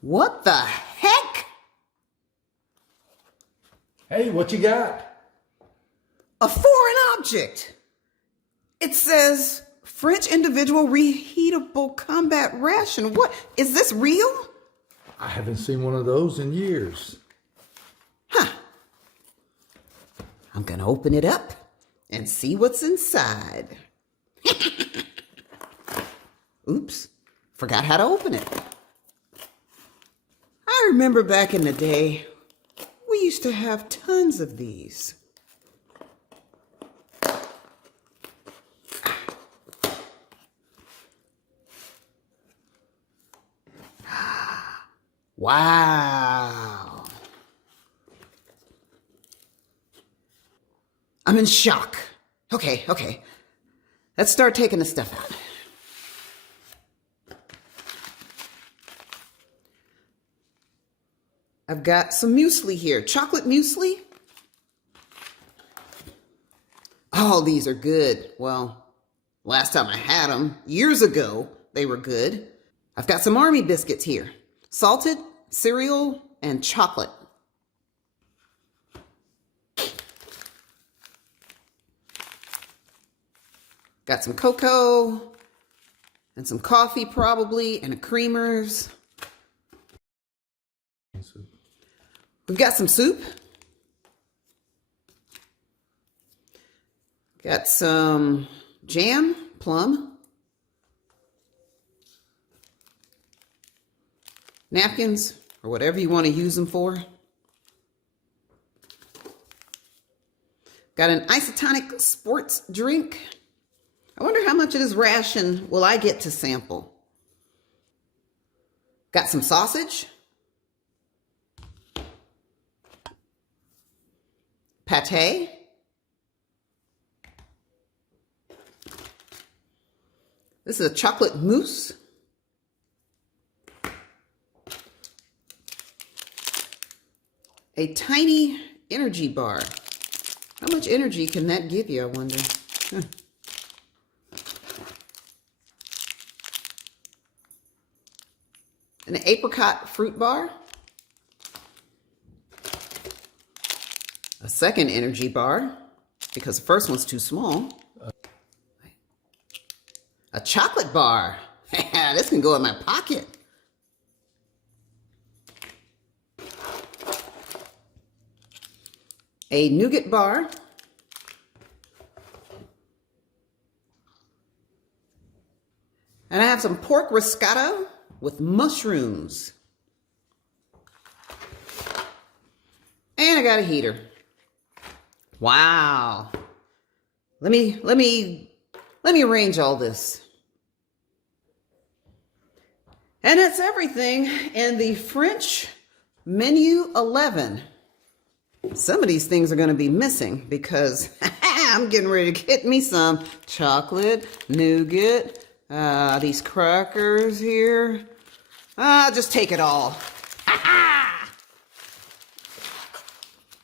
What the heck? Hey, what you got? A foreign object. It says French individual reheatable combat ration. What? Is this real? I haven't seen one of those in years. Huh. I'm gonna open it up and see what's inside. Oops, forgot how to open it. I remember back in the day, we used to have tons of these. Wow. I'm in shock. Okay. Let's start taking the stuff out. I've got some muesli here. Chocolate muesli. Oh, these are good. Well, last time I had them, years ago, they were good. I've got some army biscuits here. Salted, cereal, and chocolate. Got some cocoa and some coffee probably, and a creamers. We've got some soup. Got some jam, plum. Napkins, or whatever you want to use them for. Got an isotonic sports drink. I wonder how much of this ration will I get to sample. Got some sausage. Pate. This is a chocolate mousse. A tiny energy bar. How much energy can that give you, I wonder? An apricot fruit bar. A second energy bar, because the first one's too small. A chocolate bar. This can go in my pocket. A nougat bar. And I have some pork riscotto with mushrooms. And I got a heater. Wow. Let me arrange all this. And that's everything in the French menu 11. Some of these things are going to be missing because I'm getting ready to get me some chocolate, nougat, these crackers here. Just take it all.